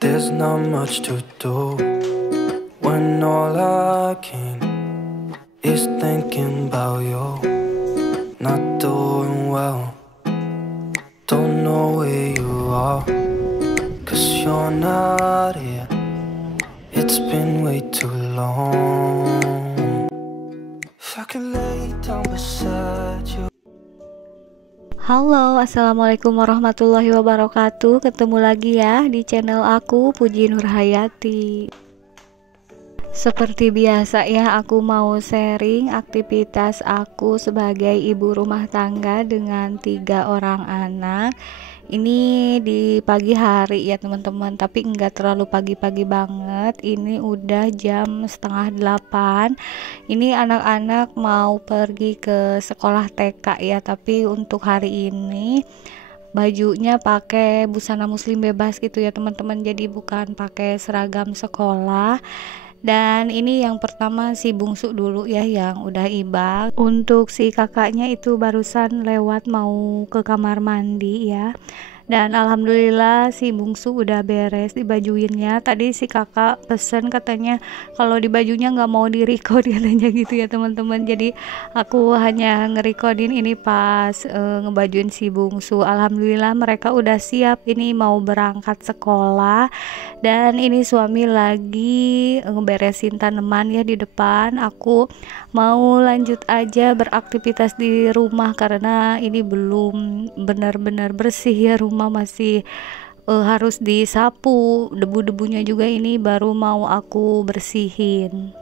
There's not much to do when all I can is thinking about you. Not doing well, don't know where you are, 'cause you're not here. It's been way too long. If I could lay down beside you. Halo, assalamualaikum warahmatullahi wabarakatuh. Ketemu lagi ya di channel aku, Puji Nurhayati. Seperti biasa ya, aku mau sharing aktivitas aku sebagai ibu rumah tangga dengan 3 orang anak. Ini di pagi hari ya teman-teman, tapi enggak terlalu pagi-pagi banget. Ini udah jam setengah 8. Ini anak-anak mau pergi ke sekolah TK ya, tapi untuk hari ini bajunya pakai busana muslim bebas gitu ya teman-teman, jadi bukan pakai seragam sekolah. Dan ini yang pertama si bungsu dulu ya yang udah iba. Untuk si kakaknya itu barusan lewat mau ke kamar mandi ya. Dan alhamdulillah si bungsu udah beres dibajuinnya. Tadi si kakak pesen katanya kalau di bajunya nggak mau direcord katanya gitu ya teman-teman. Jadi aku hanya ngerekodin ini pas ngebajuin si bungsu. Alhamdulillah mereka udah siap ini mau berangkat sekolah. Dan ini suami lagi ngeberesin tanaman ya di depan. Aku mau lanjut aja beraktivitas di rumah karena ini belum benar-benar bersih ya, rumah masih harus disapu, debu-debunya juga ini baru mau aku bersihin.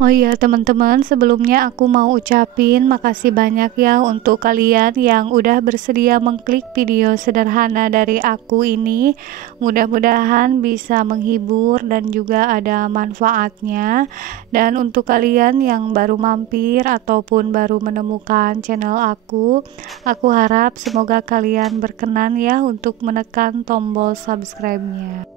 Oh iya teman-teman, sebelumnya aku mau ucapin makasih banyak ya untuk kalian yang udah bersedia mengklik video sederhana dari aku ini. Mudah-mudahan bisa menghibur dan juga ada manfaatnya. Dan untuk kalian yang baru mampir ataupun baru menemukan channel aku harap semoga kalian berkenan ya untuk menekan tombol subscribe-nya.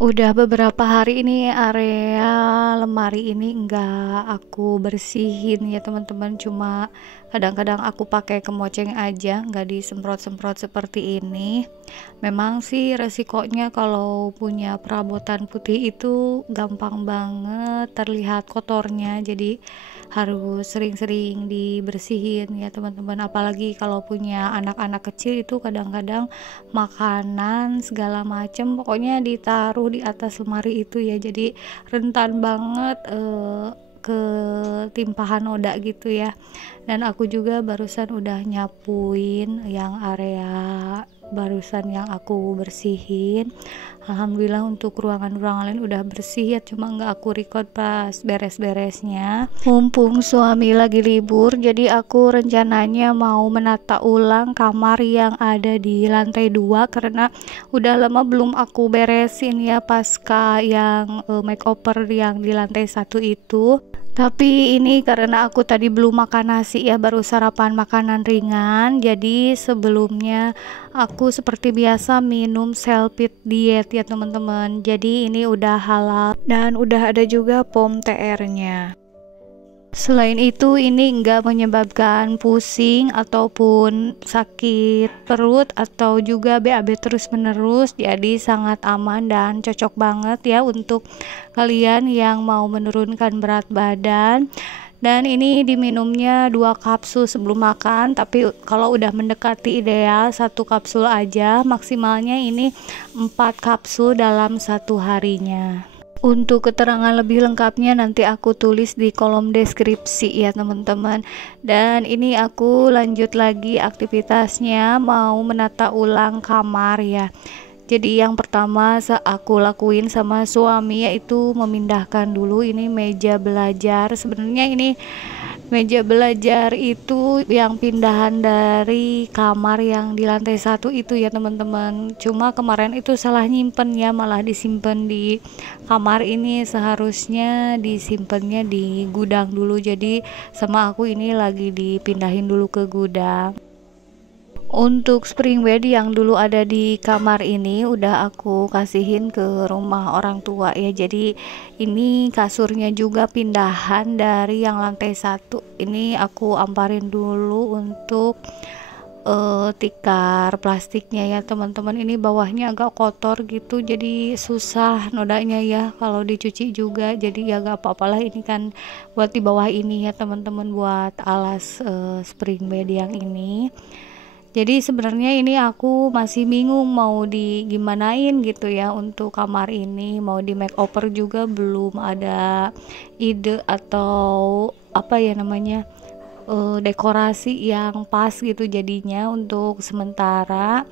Udah beberapa hari ini area lemari ini enggak aku bersihin ya teman-teman, cuma kadang-kadang aku pakai kemoceng aja, enggak disemprot-semprot seperti ini. Memang sih resikonya kalau punya perabotan putih itu gampang banget terlihat kotornya, jadi harus sering-sering dibersihin ya teman-teman. Apalagi kalau punya anak-anak kecil itu kadang-kadang makanan segala macem pokoknya ditaruh di atas lemari itu ya, jadi rentan banget ketimpahan noda gitu ya. Dan aku juga barusan udah nyapuin yang area barusan yang aku bersihin. Alhamdulillah untuk ruangan-ruangan lain udah bersih ya, cuma nggak aku record pas beres-beresnya. Mumpung suami lagi libur, jadi aku rencananya mau menata ulang kamar yang ada di lantai 2 karena udah lama belum aku beresin ya pasca yang makeover yang di lantai 1 itu. Tapi ini karena aku tadi belum makan nasi ya, baru sarapan makanan ringan, jadi sebelumnya aku seperti biasa minum Selpit diet ya teman-teman. Jadi ini udah halal dan udah ada juga POM TR-nya. Selain itu ini enggak menyebabkan pusing ataupun sakit perut atau juga BAB terus menerus, jadi sangat aman dan cocok banget ya untuk kalian yang mau menurunkan berat badan. Dan ini diminumnya 2 kapsul sebelum makan, tapi kalau udah mendekati ideal 1 kapsul aja, maksimalnya ini 4 kapsul dalam 1 harinya. Untuk keterangan lebih lengkapnya nanti aku tulis di kolom deskripsi ya teman-teman. Dan ini aku lanjut lagi aktivitasnya, mau menata ulang kamar ya. Jadi yang pertama aku lakuin sama suami yaitu memindahkan dulu ini meja belajar. Sebenarnya ini meja belajar itu yang pindahan dari kamar yang di lantai 1 itu ya teman-teman. Cuma kemarin itu salah nyimpen ya, malah disimpan di kamar ini, seharusnya disimpannya di gudang dulu. Jadi sama aku ini lagi dipindahin dulu ke gudang. Untuk spring bed yang dulu ada di kamar ini udah aku kasihin ke rumah orang tua ya. Jadi ini kasurnya juga pindahan dari yang lantai 1. Ini aku amparin dulu untuk tikar plastiknya ya teman-teman. Ini bawahnya agak kotor gitu, jadi susah nodanya ya kalau dicuci juga. Jadi ya gak apa-apalah, ini kan buat di bawah ini ya teman-teman, buat alas spring bed yang ini. Jadi sebenarnya ini aku masih bingung mau digimanain gitu ya untuk kamar ini, mau di makeover juga belum ada ide atau apa ya namanya, dekorasi yang pas gitu. Jadinya untuk sementara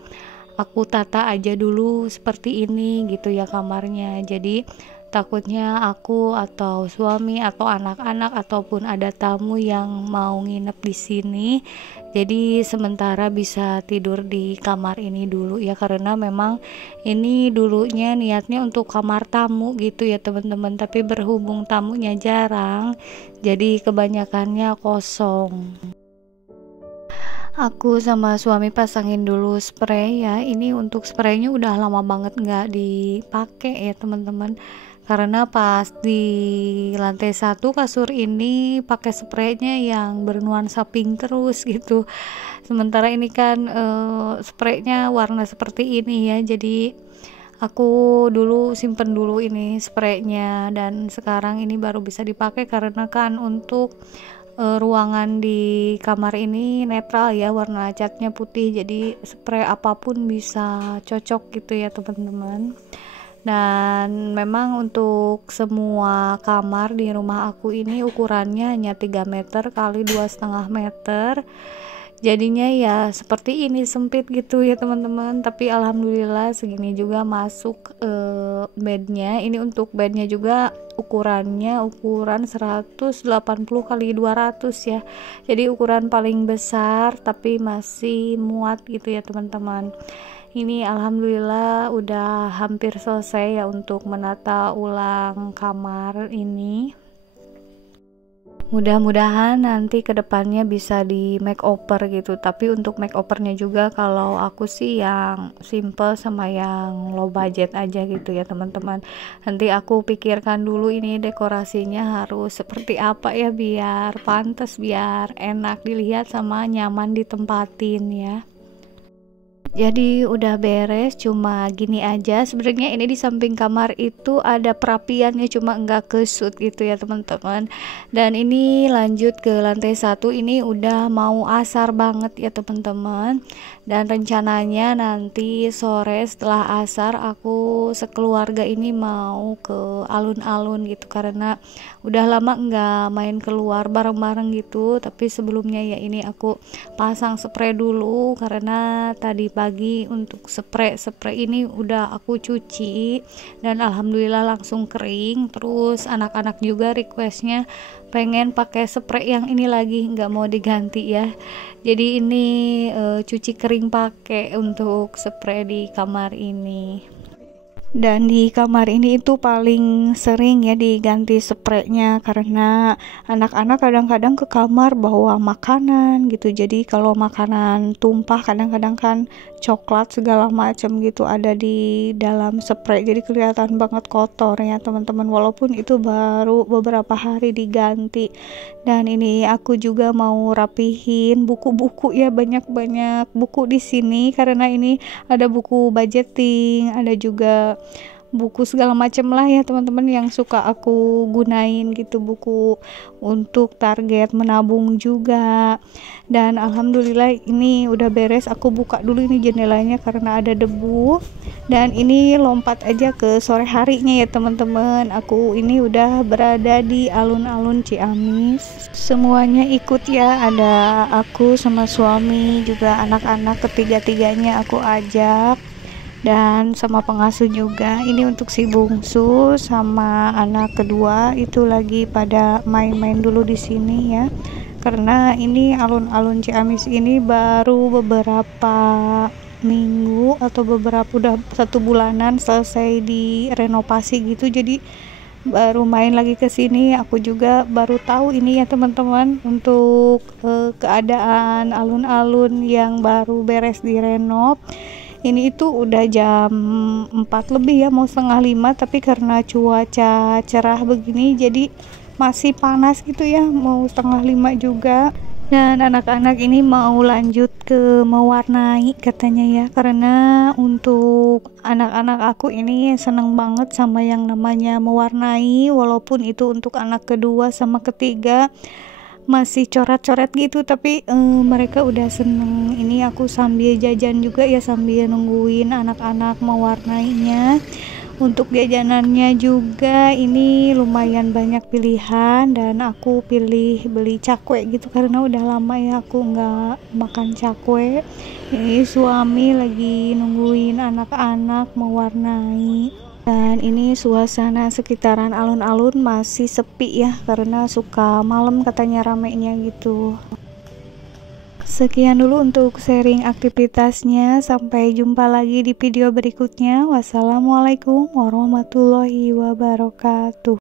aku tata aja dulu seperti ini gitu ya kamarnya. Jadi takutnya aku atau suami atau anak-anak ataupun ada tamu yang mau nginep di sini, jadi sementara bisa tidur di kamar ini dulu ya, karena memang ini dulunya niatnya untuk kamar tamu gitu ya teman-teman, tapi berhubung tamunya jarang jadi kebanyakannya kosong. Aku sama suami pasangin dulu spray ya. Ini untuk spraynya udah lama banget nggak dipakai ya teman-teman, karena pas di lantai 1 kasur ini pakai spraynya yang bernuansa pink terus gitu. Sementara ini kan spraynya warna seperti ini ya, jadi aku dulu simpen dulu ini spraynya, dan sekarang ini baru bisa dipakai karena kan untuk ruangan di kamar ini netral ya, warna catnya putih, jadi spray apapun bisa cocok gitu ya teman-teman. Dan memang untuk semua kamar di rumah aku ini ukurannya hanya 3 meter kali 2,5 meter, jadinya ya seperti ini, sempit gitu ya teman-teman. Tapi alhamdulillah segini juga masuk bednya. Ini untuk bednya juga ukuran 180 kali 200 ya, jadi ukuran paling besar tapi masih muat gitu ya teman-teman. Ini alhamdulillah udah hampir selesai ya untuk menata ulang kamar ini. Mudah-mudahan nanti kedepannya bisa di makeover gitu, tapi untuk makeovernya juga kalau aku sih yang simple sama yang low budget aja gitu ya teman-teman. Nanti aku pikirkan dulu ini dekorasinya harus seperti apa ya, biar pantas, biar enak dilihat sama nyaman ditempatin ya. Jadi udah beres, cuma gini aja. Sebenarnya ini di samping kamar itu ada perapiannya, cuma enggak kesut gitu ya teman-teman. Dan ini lanjut ke lantai 1, ini udah mau asar banget ya teman-teman. Dan rencananya nanti sore setelah asar aku sekeluarga ini mau ke alun-alun gitu, karena udah lama enggak main keluar bareng-bareng gitu. Tapi sebelumnya ya ini aku pasang spray dulu, karena tadi pagi untuk spray ini udah aku cuci dan alhamdulillah langsung kering. Terus anak-anak juga requestnya pengen pakai spray yang ini lagi, nggak mau diganti ya. Jadi ini cuci kering pakai untuk spray di kamar ini. Dan di kamar ini itu paling sering ya diganti spraynya, karena anak-anak kadang-kadang ke kamar bawa makanan gitu. Jadi kalau makanan tumpah, kadang-kadang kan coklat segala macam gitu ada di dalam spray, jadi kelihatan banget kotor ya teman-teman, walaupun itu baru beberapa hari diganti. Dan ini aku juga mau rapihin buku-buku ya, banyak-banyak buku di sini karena ini ada buku budgeting, ada juga buku segala macam lah ya teman-teman yang suka aku gunain gitu, buku untuk target menabung juga. Dan alhamdulillah ini udah beres. Aku buka dulu ini jendelanya karena ada debu. Dan ini lompat aja ke sore harinya ya teman-teman, aku ini udah berada di alun-alun Ciamis. Semuanya ikut ya, ada aku sama suami juga, anak-anak ketiga-tiganya aku ajak, dan sama pengasuh juga. Ini untuk si bungsu sama anak kedua itu lagi pada main-main dulu di sini ya, karena ini alun-alun Ciamis ini baru beberapa minggu atau udah 1 bulanan selesai direnovasi gitu, jadi baru main lagi ke sini. Aku juga baru tahu ini ya teman-teman, untuk keadaan alun-alun yang baru beres direnov. Ini itu udah jam 4 lebih ya, mau setengah 5, tapi karena cuaca cerah begini jadi masih panas gitu ya, mau setengah 5 juga. Dan anak-anak ini mau lanjut ke mewarnai katanya ya, karena untuk anak-anak aku ini seneng banget sama yang namanya mewarnai, walaupun itu untuk anak kedua sama ketiga masih coret-coret gitu, tapi mereka udah seneng. Ini aku sambil jajan juga ya, sambil nungguin anak-anak mewarnainya. Untuk jajanannya juga ini lumayan banyak pilihan, dan aku pilih beli cakwe gitu karena udah lama ya aku nggak makan cakwe. Ini suami lagi nungguin anak-anak mewarnai, dan ini suasana sekitaran alun-alun masih sepi ya, karena suka malam katanya ramenya gitu. Sekian dulu untuk sharing aktivitasnya. Sampai jumpa lagi di video berikutnya. Wassalamualaikum warahmatullahi wabarakatuh.